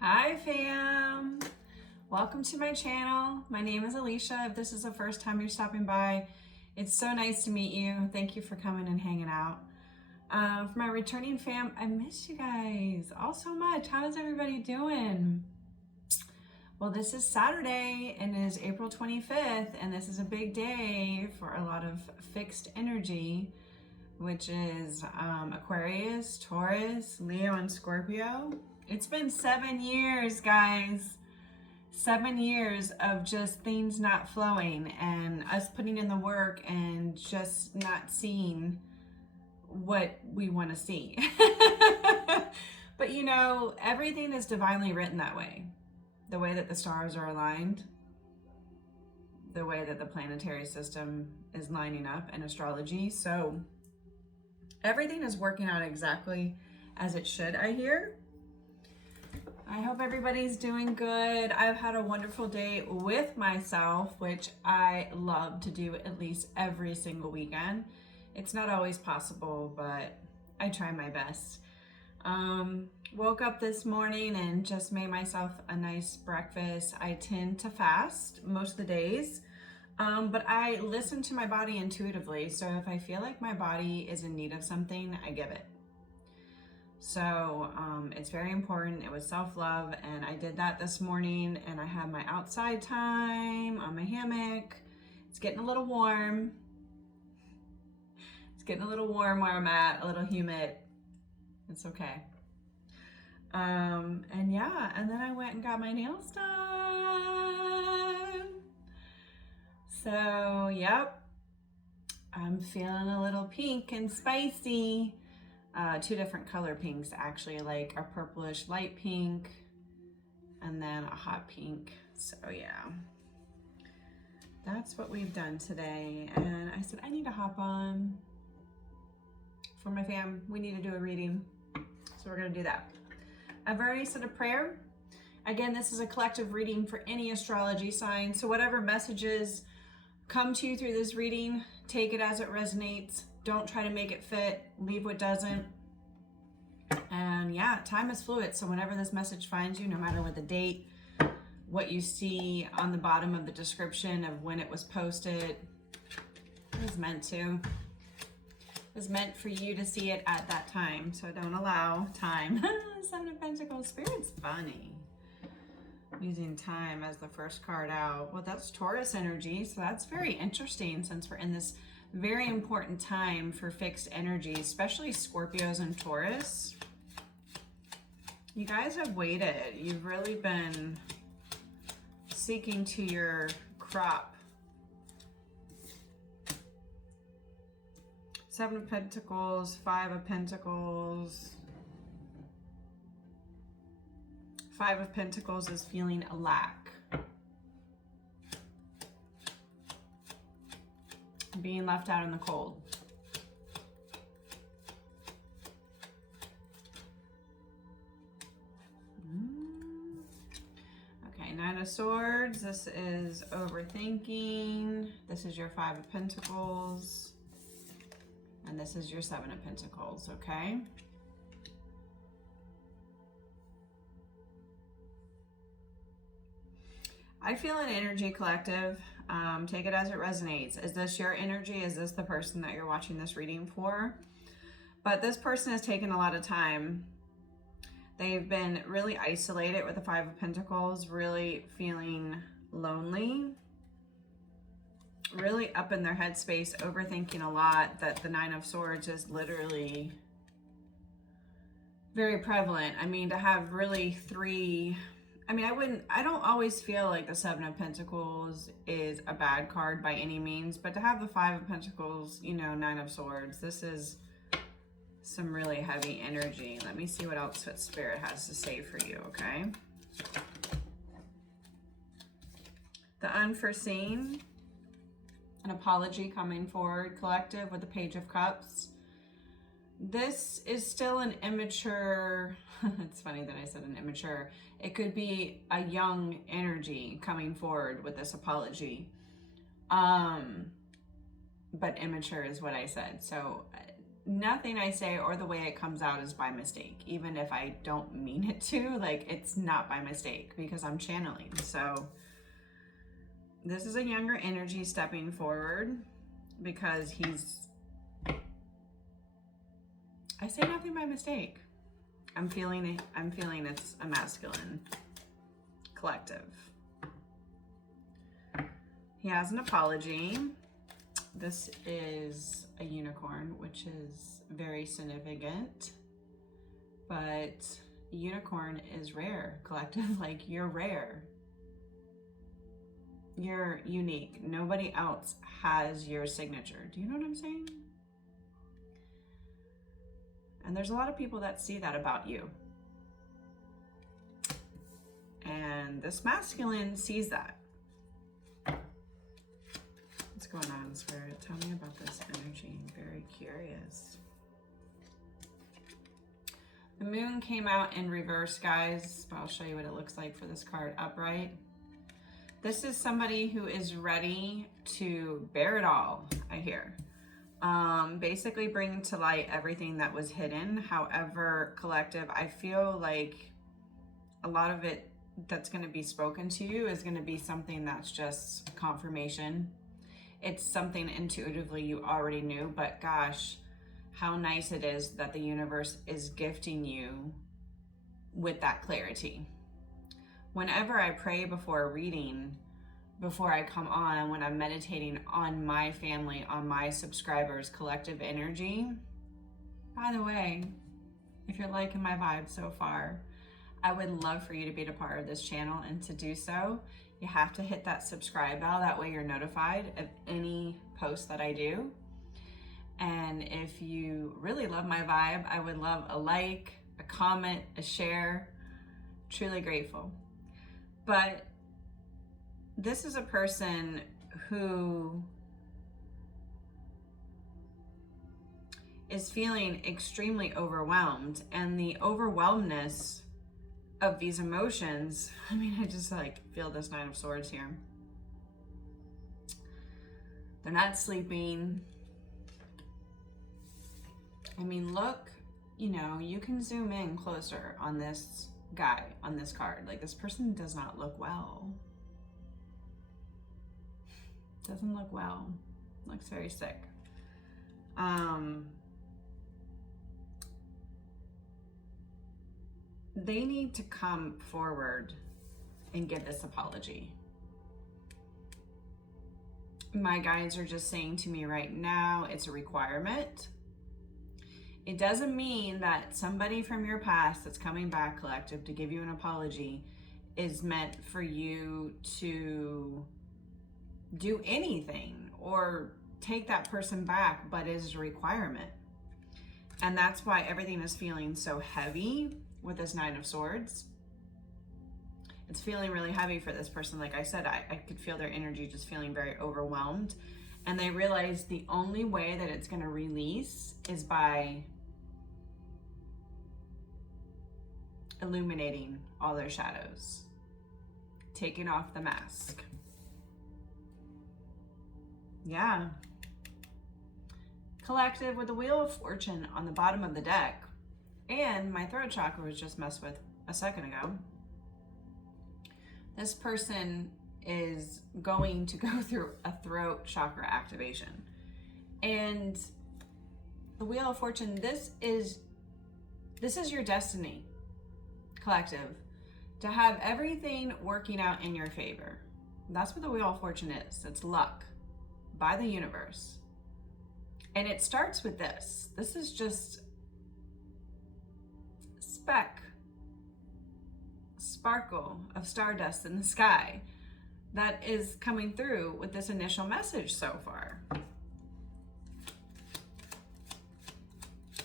Hi fam! Welcome to my channel. My name is Alicia. If this is the first time you're stopping by, it's so nice to meet you. Thank you for coming and hanging out. For my returning fam, I miss you guys all so much. How is everybody doing? Well, this is Saturday and it is April 25th, and this is a big day for a lot of fixed energy, which is Aquarius, Taurus, Leo, and Scorpio. It's been 7 years, guys. 7 years of just things not flowing and us putting in the work and just not seeing what we want to see. But you know, everything is divinely written that way. The way that the stars are aligned, the way that the planetary system is lining up in astrology. So everything is working out exactly as it should, I hear. I hope everybody's doing good. I've had a wonderful day with myself, which I love to do at least every single weekend. It's not always possible, but I try my best. Woke up this morning and just made myself a nice breakfast. I tend to fast most of the days, but I listen to my body intuitively. So if I feel like my body is in need of something, I give it. So it's very important. It was self-love, and I did that this morning, and I had my outside time on my hammock. It's getting a little warm. It's getting a little warm where I'm at, a little humid. It's okay. And yeah, and then I went and got my nails done. So, yep, I'm feeling a little pink and spicy. Two different color pinks, actually, like a purplish light pink and then a hot pink. So yeah, that's what we've done today. And I said I need to hop on for my fam. We need to do a reading, so we're gonna do that. I've already said a prayer. Again, this is a collective reading for any astrology sign, so whatever messages come to you through this reading, take it as it resonates. Don't try to make it fit, leave what doesn't. And yeah, time is fluid. So whenever this message finds you, no matter what the date, what you see on the bottom of the description of when it was posted, it was meant to. It was meant for you to see it at that time. So don't allow time. Seven of Pentacles. Spirit's funny. Using time as the first card out. Well, that's Taurus energy. So that's very interesting since we're in this very important time for fixed energy, especially Scorpios and Taurus. You guys have waited. You've really been seeking to your crop. Seven of Pentacles, Five of Pentacles. Five of Pentacles is feeling a lack. Being left out in the cold. Okay, Nine of Swords. This is overthinking. This is your Five of Pentacles. And this is your Seven of Pentacles, okay? I feel an energy collective. Take it as it resonates. Is this your energy? Is this the person that you're watching this reading for? But this person has taken a lot of time. They've been really isolated with the Five of Pentacles, really feeling lonely, really up in their headspace, overthinking a lot. That the Nine of Swords is literally very prevalent. I mean, to have really three... I mean, I don't always feel like the Seven of Pentacles is a bad card by any means, but to have the Five of Pentacles, you know, Nine of Swords, this is some really heavy energy. Let me see what else Spirit has to say for you, okay? The unforeseen, an apology coming forward, collective with the Page of Cups. This is still an immature, it's funny that I said an immature. It could be a young energy coming forward with this apology. But immature is what I said. So nothing I say or the way it comes out is by mistake. Even if I don't mean it to, like, it's not by mistake because I'm channeling. So this is a younger energy stepping forward because I say nothing by mistake. I'm feeling it's a masculine collective. He has an apology. This is a unicorn, which is very significant, but unicorn is rare, collective. Like, you're rare. You're unique. Nobody else has your signature. Do you know what I'm saying? And there's a lot of people that see that about you. And this masculine sees that. What's going on, Spirit? Tell me about this energy. I'm very curious. The moon came out in reverse, guys, but I'll show you what it looks like for this card upright. This is somebody who is ready to bear it all, I hear. Basically bring to light everything that was hidden. However, collective, I feel like a lot of it that's going to be spoken to you is going to be something that's just confirmation. It's something intuitively you already knew, but gosh, how nice it is that the universe is gifting you with that clarity. Whenever I pray before a reading, before I come on, when I'm meditating on my family, on my subscribers' collective energy, by the way, if you're liking my vibe so far, I would love for you to be a part of this channel, and to do so, you have to hit that subscribe bell. That way you're notified of any post that I do. And if you really love my vibe, I would love a like, a comment, a share. Truly grateful. But this is a person who is feeling extremely overwhelmed, and the overwhelmedness of these emotions, I mean, I just like feel this Nine of Swords here. They're not sleeping. I mean, look, you know, you can zoom in closer on this guy, on this card. Like, this person does not look well. Doesn't look well. Looks very sick. They need to come forward and give this apology. My guides are just saying to me right now, it's a requirement. It doesn't mean that somebody from your past that's coming back, collective, to give you an apology is meant for you to do anything or take that person back, but is a requirement. And that's why everything is feeling so heavy with this Nine of Swords. It's feeling really heavy for this person. Like I said, I could feel their energy just feeling very overwhelmed. And they realize the only way that it's going to release is by illuminating all their shadows, taking off the mask. Yeah. Collective, with the Wheel of Fortune on the bottom of the deck, and my throat chakra was just messed with a second ago. This person is going to go through a throat chakra activation. And the Wheel of Fortune, this is your destiny, collective, to have everything working out in your favor. That's what the Wheel of Fortune is. It's luck by the universe. And it starts with this. This is just sparkle of stardust in the sky that is coming through with this initial message so far.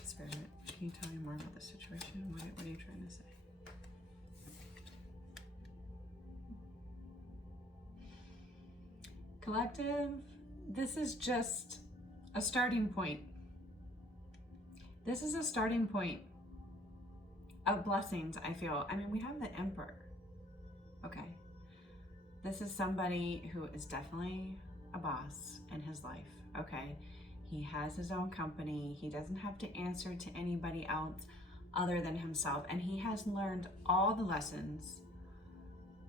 Spirit, can you tell me more about the situation? What are you trying to say? Collective, this is just a starting point. This is a starting point of blessings, I feel. I mean, we have the Emperor. Okay. This is somebody who is definitely a boss in his life. Okay. He has his own company. He doesn't have to answer to anybody else other than himself. And he has learned all the lessons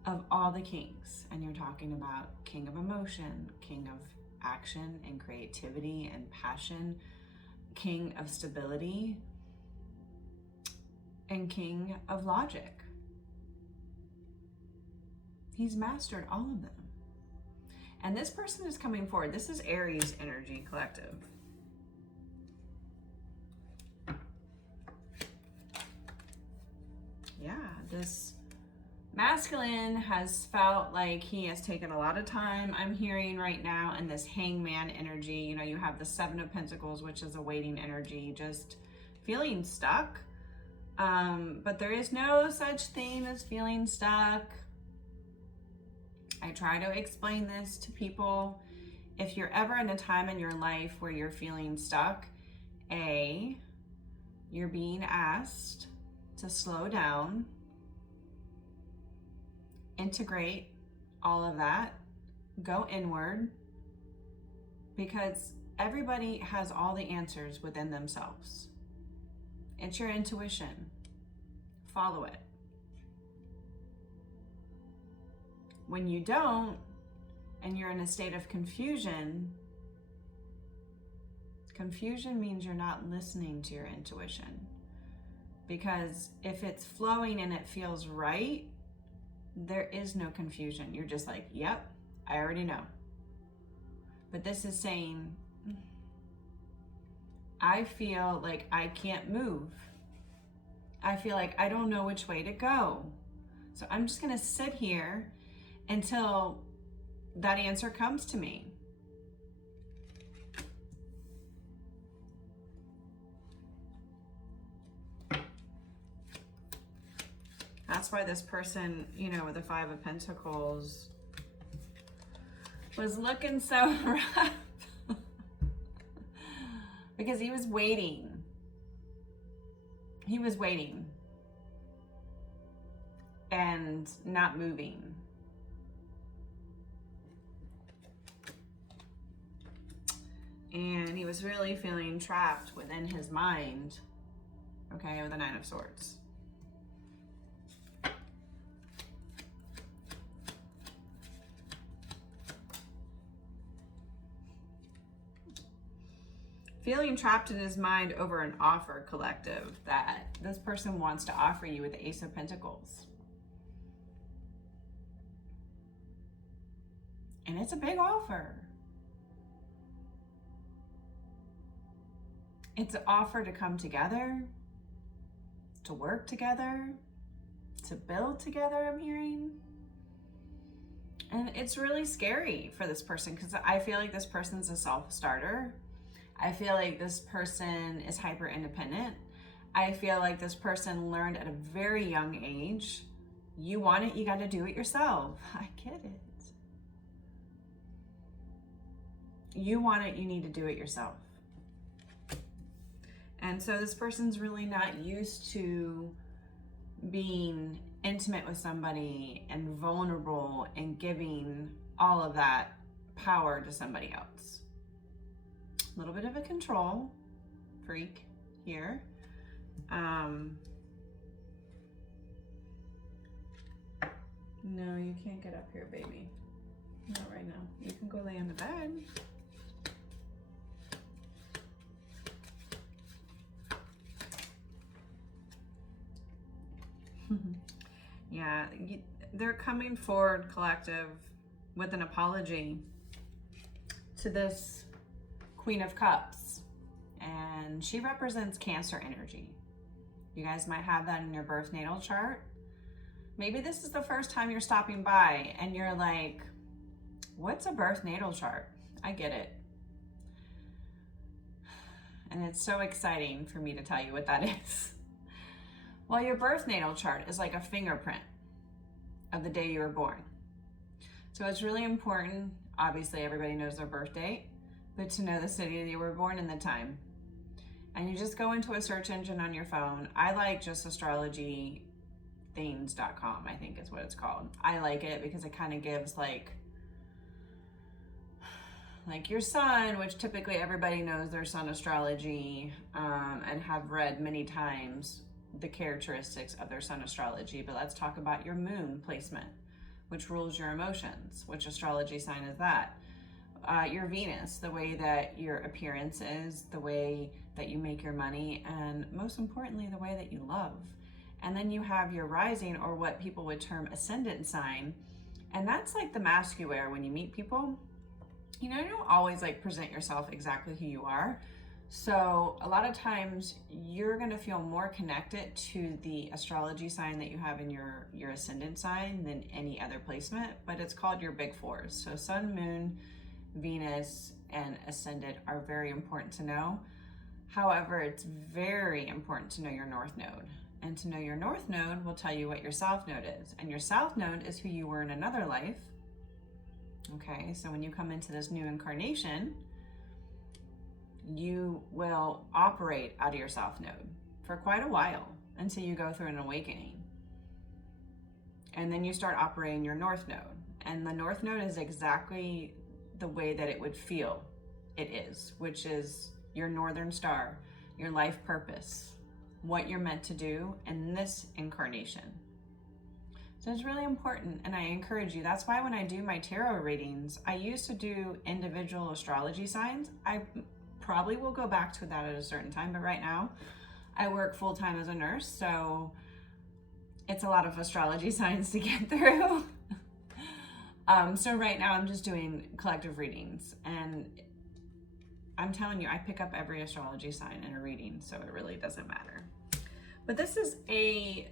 of all the kings. And you're talking about king of emotion, king of action and creativity and passion, king of stability, and king of logic. He's mastered all of them. And this person is coming forward. This is Aries energy collective. Yeah, this masculine has felt like he has taken a lot of time, I'm hearing right now, in this hangman energy. You know, you have the Seven of Pentacles, which is a waiting energy, just feeling stuck. But there is no such thing as feeling stuck. I try to explain this to people. If you're ever in a time in your life where you're feeling stuck, you're being asked to slow down, integrate all of that, go inward, because everybody has all the answers within themselves. It's your intuition. Follow it. When you don't, and you're in a state of confusion, confusion means you're not listening to your intuition. Because if it's flowing and it feels right, there is no confusion. You're just like, yep, I already know. But this is saying, I feel like I can't move. I feel like I don't know which way to go. So I'm just gonna sit here until that answer comes to me. That's why this person, you know, with the Five of Pentacles was looking so rough. Because he was waiting. He was waiting and not moving. And he was really feeling trapped within his mind, okay, with the Nine of Swords. Feeling trapped in his mind over an offer, collective, that this person wants to offer you with the Ace of Pentacles. And it's a big offer. It's an offer to come together, to work together, to build together, I'm hearing. And it's really scary for this person because I feel like this person's a self-starter. I feel like this person is hyper independent. I feel like this person learned at a very young age, you want it, you got to do it yourself. I get it. You want it, you need to do it yourself. And so this person's really not used to being intimate with somebody and vulnerable and giving all of that power to somebody else. A little bit of a control freak here. No, you can't get up here, baby. Not right now. You can go lay on the bed. Yeah, they're coming forward, collective, with an apology to this Queen of Cups, and she represents Cancer energy. You guys might have that in your birth natal chart. Maybe this is the first time you're stopping by and you're like, what's a birth natal chart? I get it. And it's so exciting for me to tell you what that is. Well, your birth natal chart is like a fingerprint of the day you were born. So it's really important, obviously everybody knows their birth date, but to know the city that you were born and the time. And you just go into a search engine on your phone. I like just astrologythings.com, I think is what it's called. I like it because it kind of gives like like your sun, which typically everybody knows their sun astrology, and have read many times the characteristics of their sun astrology. But let's talk about your moon placement, which rules your emotions. Which astrology sign is that? Your Venus, the way that your appearance is, the way that you make your money, and most importantly, the way that you love. And then you have your rising, or what people would term ascendant sign. And that's like the mask you wear when you meet people. You know, you don't always like present yourself exactly who you are. So a lot of times you're going to feel more connected to the astrology sign that you have in your ascendant sign than any other placement, but it's called your big fours. So sun, moon, Venus, and ascendant are very important to know. However, it's very important to know your north node. And to know your north node will tell you what your south node is. And your south node is who you were in another life. Okay, so when you come into this new incarnation, you will operate out of your south node for quite a while until you go through an awakening. And then you start operating your north node. And the north node is exactly the way that it would feel it is, which is your northern star, your life purpose, what you're meant to do in this incarnation. So it's really important, and I encourage you. That's why when I do my tarot readings, I used to do individual astrology signs. I probably will go back to that at a certain time, but right now I work full-time as a nurse, so it's a lot of astrology signs to get through. So right now I'm just doing collective readings, and I'm telling you, I pick up every astrology sign in a reading, so it really doesn't matter. But this is a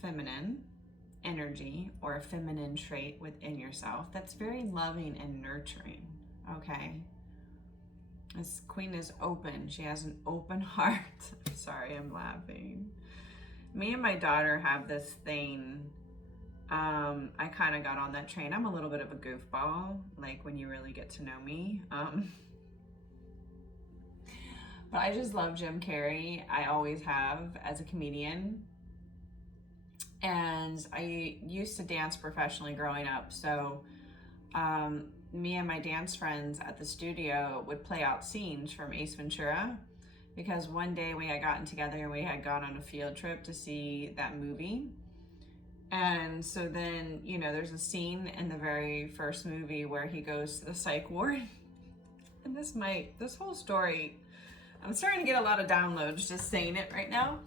feminine energy, or a feminine trait within yourself that's very loving and nurturing, okay? This queen is open. She has an open heart. Sorry, I'm laughing. Me and my daughter have this thing. I kind of got on that train. I'm a little bit of a goofball, like when you really get to know me. But I just love Jim Carrey. I always have, as a comedian. And I used to dance professionally growing up. So me and my dance friends at the studio would play out scenes from Ace Ventura, because one day we had gotten together and we had gone on a field trip to see that movie. And so then, you know, there's a scene in the very first movie where he goes to the psych ward. And this whole story, I'm starting to get a lot of downloads just saying it right now.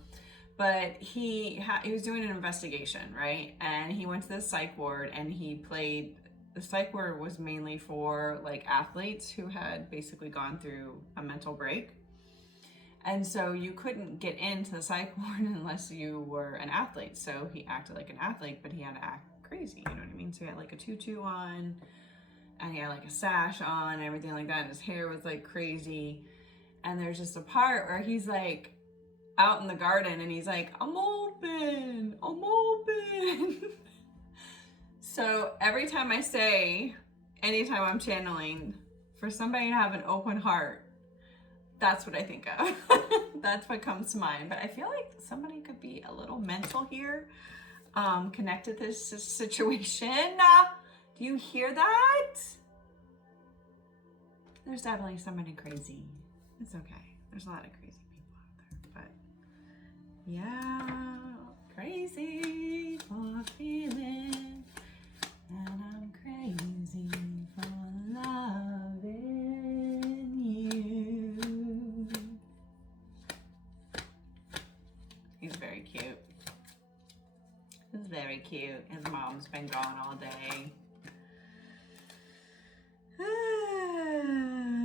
But he was doing an investigation, right? And he went to the psych ward, and the psych ward was mainly for like athletes who had basically gone through a mental break. And so you couldn't get into the psych ward unless you were an athlete. So he acted like an athlete, but he had to act crazy, you know what I mean? So he had like a tutu on, and he had like a sash on and everything like that, and his hair was like crazy. And there's just a part where he's like out in the garden, and he's like, I'm open. So every time I say, anytime I'm channeling, for somebody to have an open heart, that's what I think of. That's what comes to mind. But I feel like somebody could be a little mental here, connected to this situation. Do you hear that? There's definitely somebody crazy. It's okay. There's a lot of crazy people out there. But yeah, crazy for feeling, and I'm crazy for loving you. He's very cute. He's very cute. His mom's been gone all day.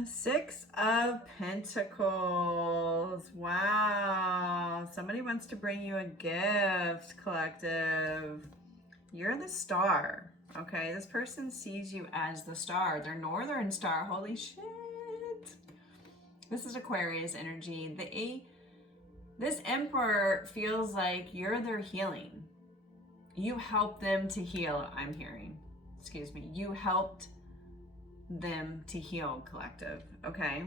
Six of Pentacles. Wow. Somebody wants to bring you a gift, collective. You're the star. Okay, this person sees you as the star. Their northern star. Holy shit. This is Aquarius energy. This Emperor feels like you're their healing. You helped them to heal, I'm hearing. Excuse me. You helped them to heal, collective. Okay?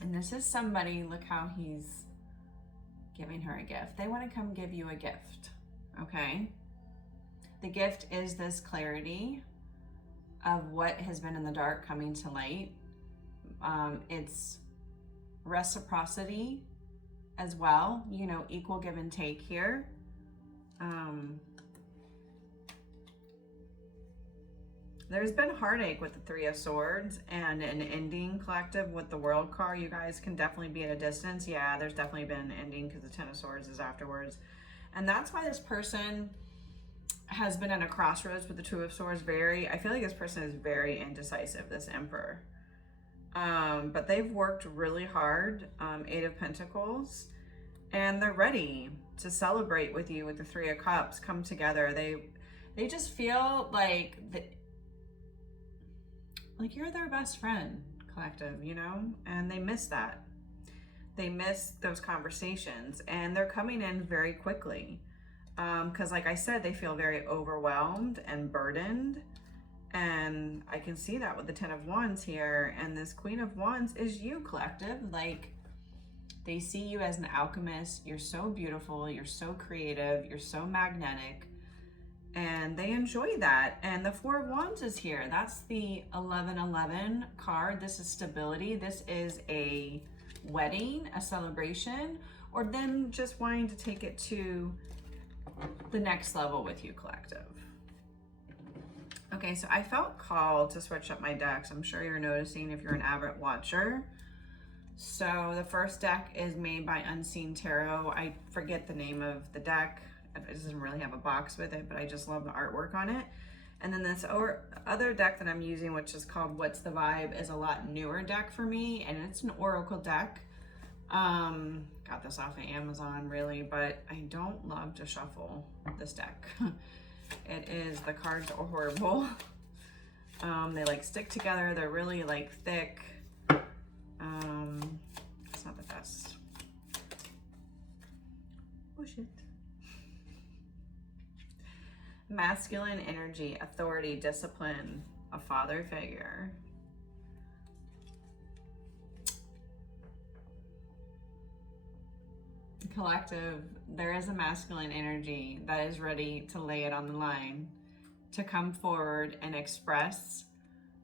And this is somebody, look how he's giving her a gift. They want to come give you a gift. Okay? The gift is this clarity. of what has been in the dark coming to light. It's reciprocity as well, you know, equal give and take here. There's been heartache with the Three of Swords and an ending, collective, with the World card. You guys can definitely be at a distance. Yeah, there's definitely been an ending because the Ten of Swords is afterwards. And that's why this person has been at a crossroads with the Two of Swords. I feel like this person is very indecisive, this Emperor. But they've worked really hard, Eight of Pentacles, and they're ready to celebrate with you with the Three of Cups, come together. They just feel like you're their best friend, collective, you know, and they miss that. They miss those conversations, and they're coming in very quickly. Because like I said, they feel very overwhelmed and burdened. And I can see that with the Ten of Wands here. And this Queen of Wands is you, collective. Like, they see you as an alchemist. You're so beautiful. You're so creative. You're so magnetic. And they enjoy that. And the Four of Wands is here. That's the 1111 card. This is stability. This is a wedding, a celebration, or them just wanting to take it to the next level with you, collective. Okay, so I felt called to switch up my decks. I'm sure you're noticing if you're an avid watcher. So the first deck is made by Unseen Tarot. I forget the name of the deck. It doesn't really have a box with it, but I just love the artwork on it. And then this other deck that I'm using, which is called What's the Vibe, is a lot newer deck for me, and it's an oracle deck. Got this off of Amazon, really, but I don't love to shuffle this deck. The cards are horrible. They like stick together. They're really like thick. It's not the best. Oh shit. Masculine energy, authority, discipline, a father figure. Collective, there is a masculine energy that is ready to lay it on the line, to come forward and express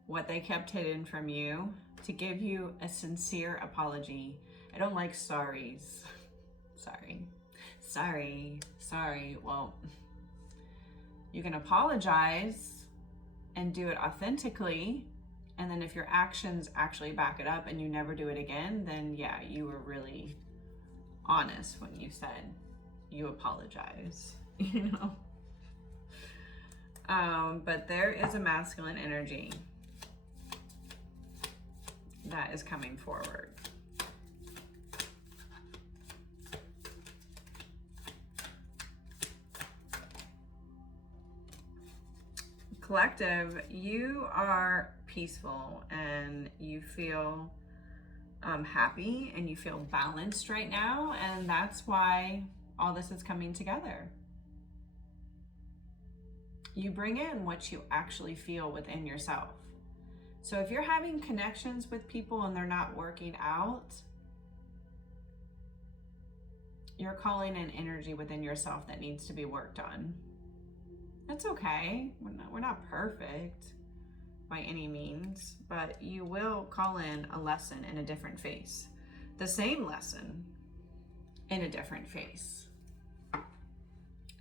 what they kept hidden from you, to give you a sincere apology. I don't like sorries. Sorry. Well, you can apologize and do it authentically. And then if your actions actually back it up and you never do it again, then yeah, you were really honest when you said you apologize, you know? But there is a masculine energy that is coming forward. Collective, you are peaceful and you feel happy and you feel balanced right now, and that's why all this is coming together. You bring in what you actually feel within yourself. So if you're having connections with people and they're not working out, you're calling in energy within yourself that needs to be worked on. That's okay. We're not perfect by any means, but you will call in a lesson in a different face. The same lesson in a different face.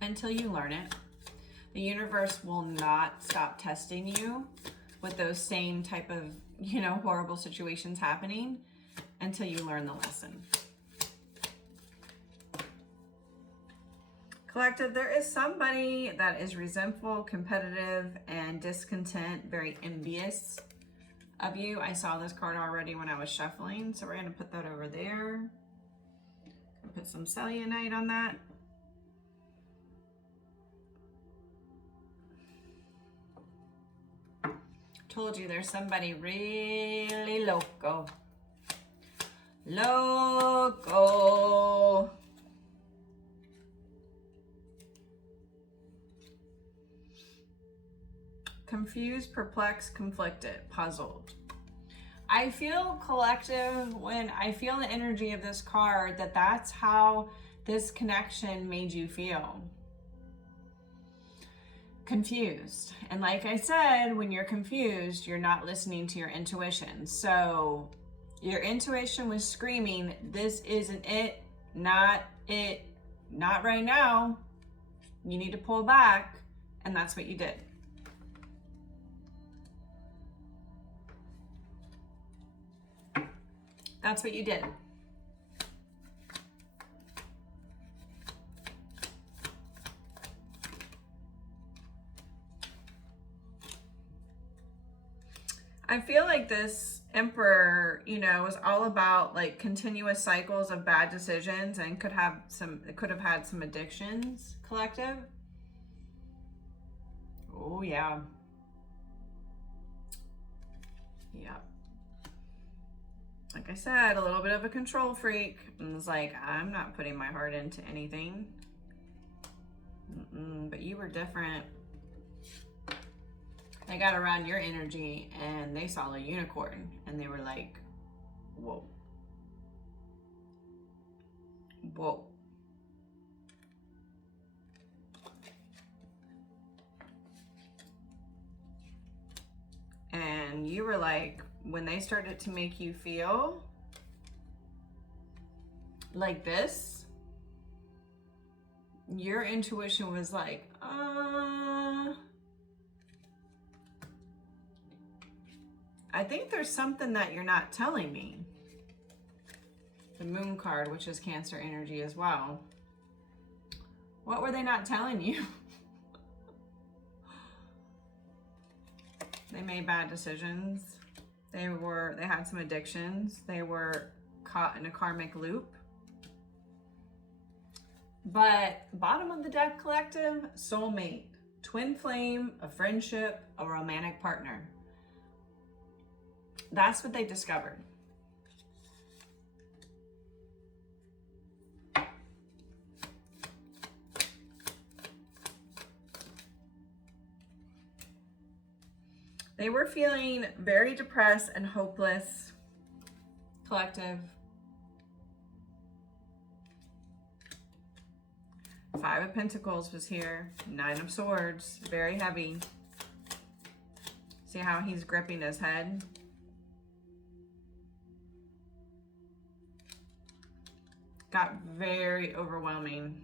Until you learn it. The universe will not stop testing you with those same type of, you know, horrible situations happening until you learn the lesson. Collective, there is somebody that is resentful, competitive, and discontent, very envious of you. I saw this card already when I was shuffling, so we're going to put that over there. Put some selenite on that. Told you there's somebody really loco. Confused, perplexed, conflicted, puzzled. I feel, collective, when I feel the energy of this card, that's how this connection made you feel. confused. And like I said, when you're confused, you're not listening to your intuition. So your intuition was screaming, this isn't it, not right now. You need to pull back. And that's what you did. That's what you did. I feel like this Emperor, you know, was all about like continuous cycles of bad decisions and could have had some addictions, collective. Oh yeah. Yeah. Like I said, a little bit of a control freak. And was like, I'm not putting my heart into anything. But you were different. They got around your energy and they saw a unicorn and they were like, whoa. Whoa. And you were like, when they started to make you feel like this, your intuition was like, I think there's something that you're not telling me. The Moon card, which is Cancer energy as well. What were they not telling you? They made bad decisions. They had some addictions. They were caught in a karmic loop. But bottom of the deck, collective, soulmate, twin flame, a friendship, a romantic partner. That's what they discovered. They were feeling very depressed and hopeless, collective. 5 of Pentacles was here. 9 of Swords, very heavy. See how he's gripping his head? Got very overwhelming.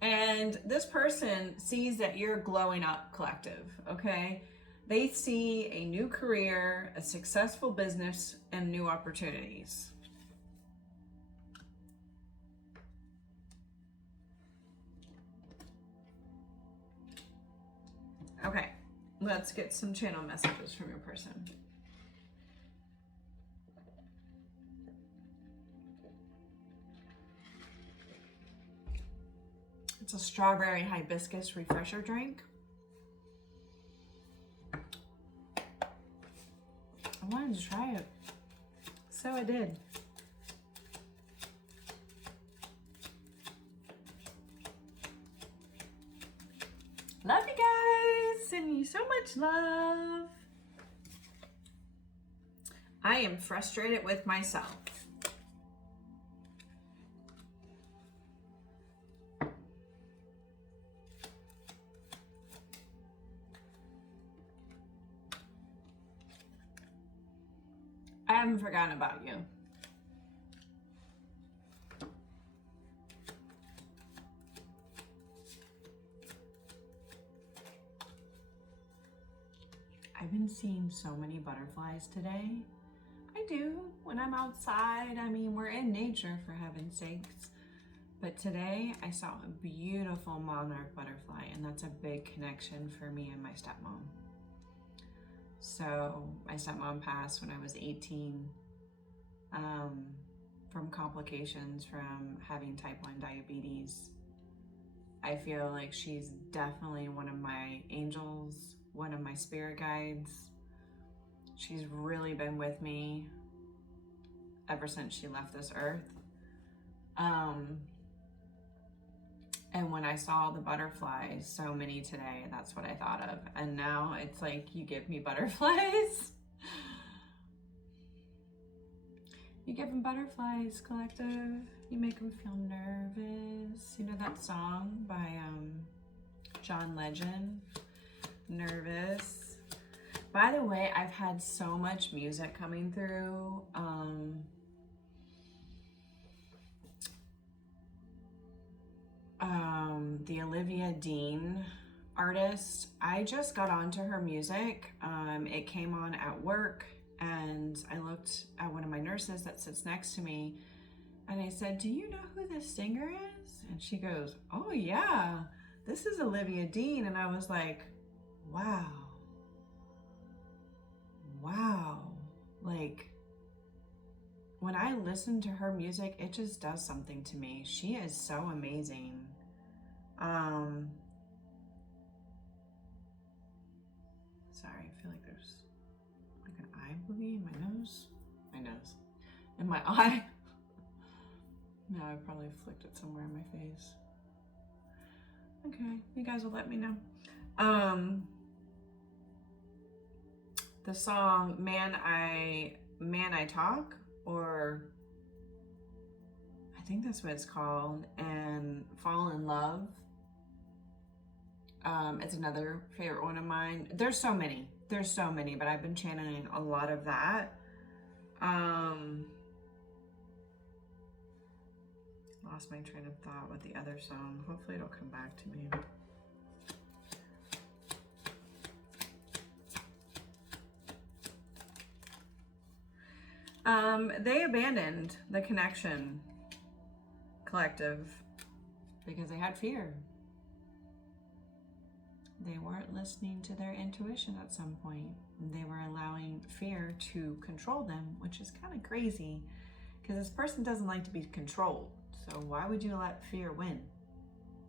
And this person sees that you're glowing up, collective, okay? They see a new career, a successful business, and new opportunities. Okay, let's get some channel messages from your person. It's a strawberry hibiscus refresher drink. I wanted to try it, so I did. Love you guys, sending you so much love. I am frustrated with myself. I haven't forgotten about you. I've been seeing so many butterflies today. I do when I'm outside. I mean, we're in nature for heaven's sakes. But today I saw a beautiful monarch butterfly, and that's a big connection for me and my stepmom. So my stepmom passed when I was 18 from complications from having type 1 diabetes. I feel like she's definitely one of my angels, one of my spirit guides. She's really been with me ever since she left this earth. And when I saw the butterflies, so many today, that's what I thought of. And now it's like, you give me butterflies. You give them butterflies, collective. You make them feel nervous. You know that song by John Legend, Nervous. By the way, I've had so much music coming through. The Olivia Dean artist, I just got onto her music. It came on at work, and I looked at one of my nurses that sits next to me, and I said, "Do you know who this singer is?" And she goes, "Oh yeah, this is Olivia Dean." And I was like, wow. Like, when I listen to her music, it just does something to me. She is so amazing. Sorry, I feel like there's like an eye boogie in my nose. In my eye. No, I probably flicked it somewhere in my face. Okay, you guys will let me know. The song Man I Talk, or I think that's what it's called, and Fall in Love. It's another favorite one of mine. There's so many, but I've been channeling a lot of that. Lost my train of thought with the other song. Hopefully it'll come back to me. They abandoned the Connection collective because they had fear. They weren't listening to their intuition at some point. They were allowing fear to control them, which is kind of crazy because this person doesn't like to be controlled. So why would you let fear win?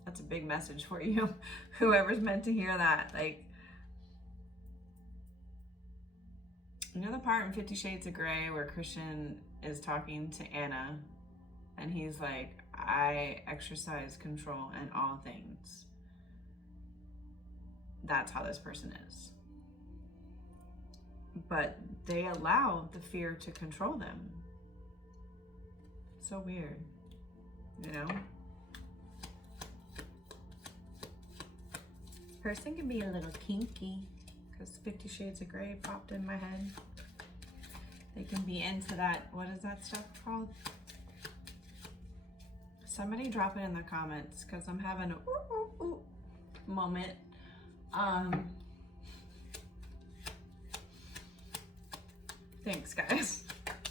That's a big message for you. Whoever's meant to hear that. Like, you know the part in 50 Shades of Grey where Christian is talking to Anna and he's like, I exercise control in all things. That's how this person is. But they allow the fear to control them. So weird, you know? This person can be a little kinky because 50 Shades of Grey popped in my head. They can be into that, what is that stuff called? Somebody drop it in the comments because I'm having a ooh, ooh, ooh moment. Thanks guys,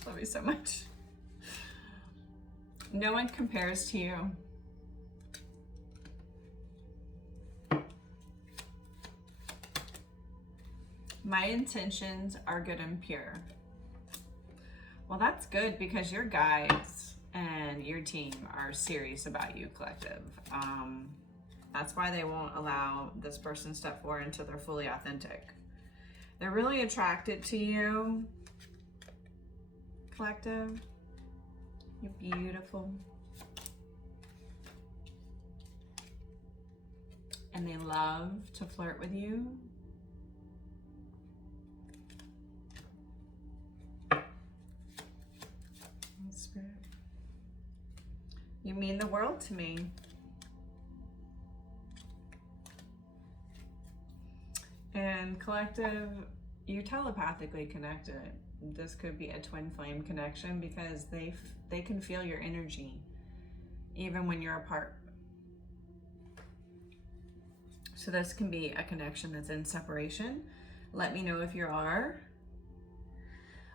love you so much. No one compares to you. My intentions are good and pure. Well, that's good because your guides and your team are serious about you, collective. That's why they won't allow this person to step forward until they're fully authentic. They're really attracted to you, collective. You're beautiful. And they love to flirt with you. Spirit. You mean the world to me. And collective, you're telepathically connected. This could be a twin flame connection because they can feel your energy even when you're apart. So this can be a connection that's in separation. Let me know if you are.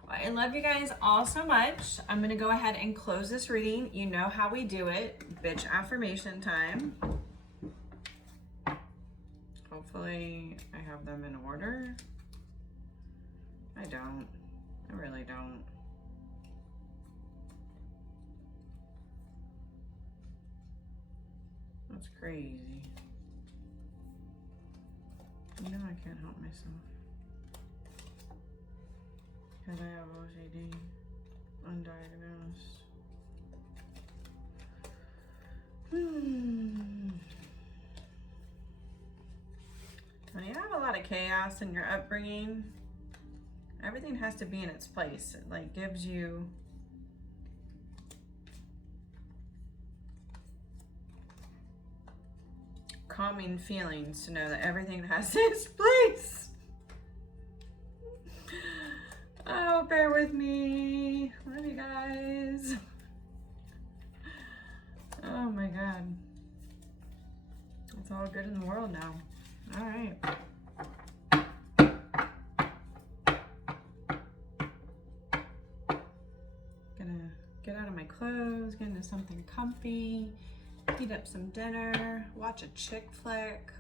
I love you guys all so much. I'm gonna go ahead and close this reading. You know how we do it. Bitch affirmation time. Hopefully I have them in order. I don't. I really don't. That's crazy. You know I can't help myself. Because I have OCD, undiagnosed. When you have a lot of chaos in your upbringing, everything has to be in its place. It like gives you calming feelings to know that everything has its place. Oh, bear with me. Love you guys. Oh my God. It's all good in the world now. All right. Gonna get out of my clothes, get into something comfy, heat up some dinner, watch a chick flick.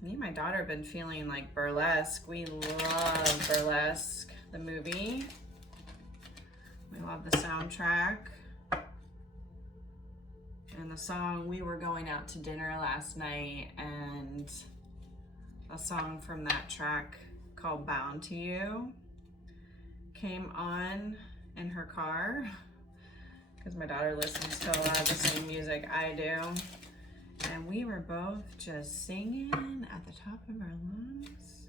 Me and my daughter have been feeling like burlesque. We love burlesque, the movie. We love the soundtrack. And the song, we were going out to dinner last night, and a song from that track called Bound to You came on in her car, because my daughter listens to a lot of the same music I do. And we were both just singing at the top of our lungs.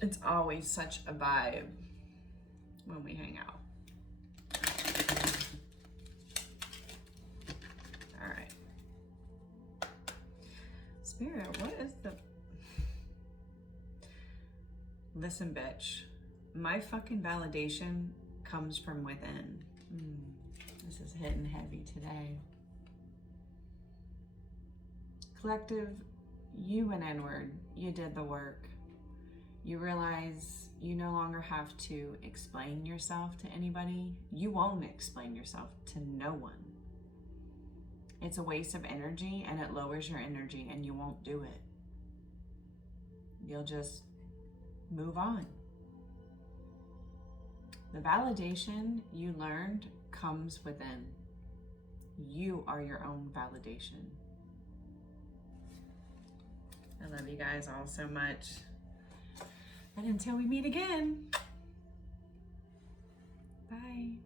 It's always such a vibe when we hang out. All right. Spirit, what is the... Listen, bitch. My fucking validation comes from within. This is hitting heavy today. Collective, you went inward. You did the work. You realize you no longer have to explain yourself to anybody. You won't explain yourself to no one. It's a waste of energy, and it lowers your energy, and you won't do it. You'll just move on. The validation you learned comes within. You are your own validation. I love you guys all so much. And until we meet again, bye.